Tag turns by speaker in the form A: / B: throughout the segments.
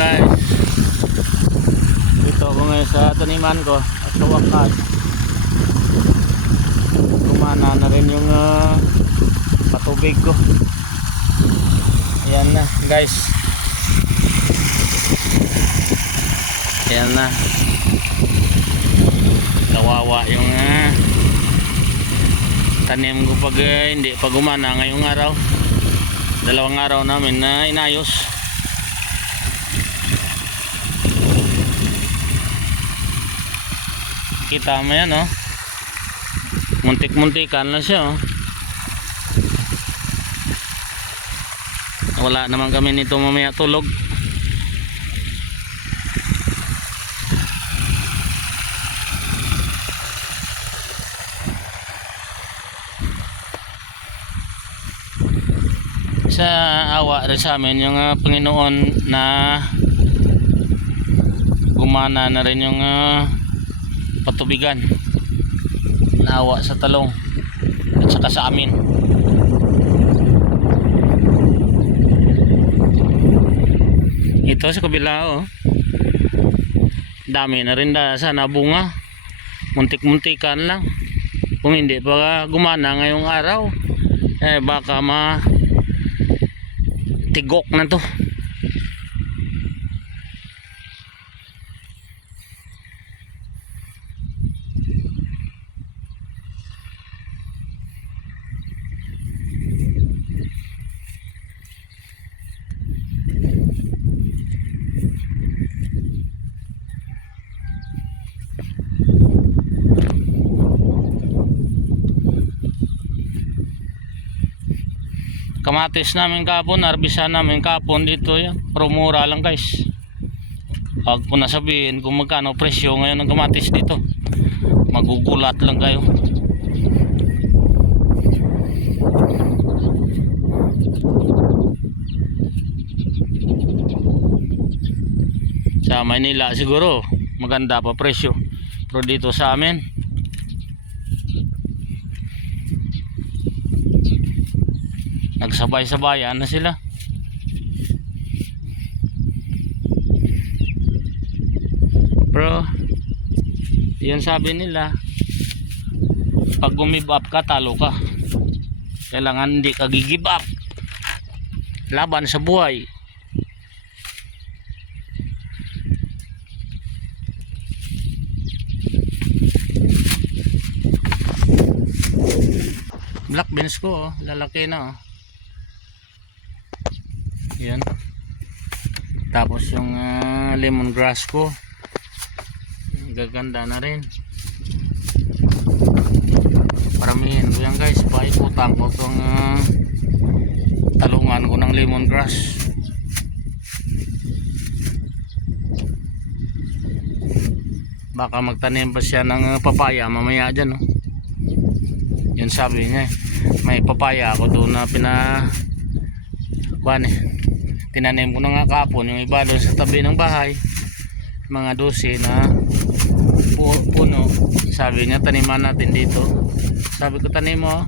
A: guys. Dito ako ngayon sa taniman ko At sa wakas. Gumana na rin yung ah, patubig ko. Ayan na guys. Ayan na. Kawawa yung ah, tanim ko pag ah, hindi pa gumana ngayong araw. Dalawang araw namin na inayos kita mo yan oh. Muntik muntikan lang siya oh. Wala naman kami nito mamaya tulog. Sa awa rin sa amin yung ah, Panginoon na gumana na rin yung ah, patubigan. Naawa sa talong. At saka sa amin. Ito sa kabila oh. Dami na rin da sana bunga muntik muntikan lang. Kung hindi pa gumana ngayong araw eh baka ma tigok na to kamatis namin kapon arbisa namin kapon dito yan. Pero lang guys. Huwag ko na sabihin kung magkano presyo ngayon ng kamatis dito. Magugulat lang kayo. Sa Maynila siguro maganda pa presyo. Pero dito sa amin nagsabay-sabayan na sila? Pero yun sabi nila pag gumib up ka talo ka. Kailangan hindi ka gigib up. Laban sa buhay. Black beans ko oh, lalaki na oh yan. Tapos yung ah, lemongrass ko. Gaganda na rin. Paramihin ko yan guys. Paikutan ko itong ah, talungan ko ng lemongrass. Baka magtanim pa siya ng ah, papaya mamaya dyan oh. yun sabi niya may papaya ako doon na pina eh tinanim ko na nga kapon yung iba doon sa tabi ng bahay. Mga dosi na pu- puno. Sabi niya taniman natin dito. Sabi ko tanim mo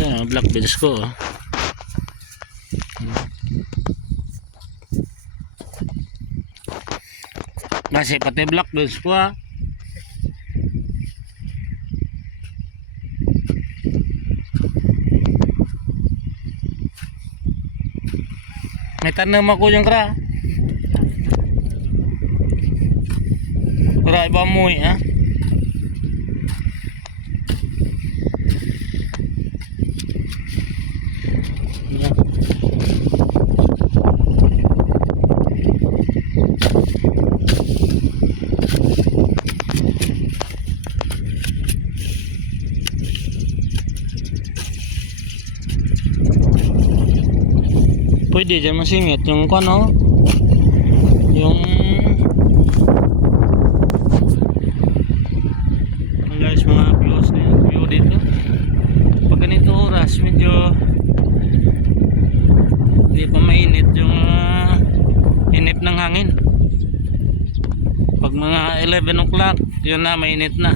A: Yan, black beans ko oh. Nasi pati black beans ko ah. May tanam ako yung kra. Kra iba mo eh ah. Yan. Pwede dyan masingit yung kano yung guys mga views na view dito pag ganito oras medyo hindi pa mainit yung hangin. Pag mga 11 o'clock, yun na, mainit na.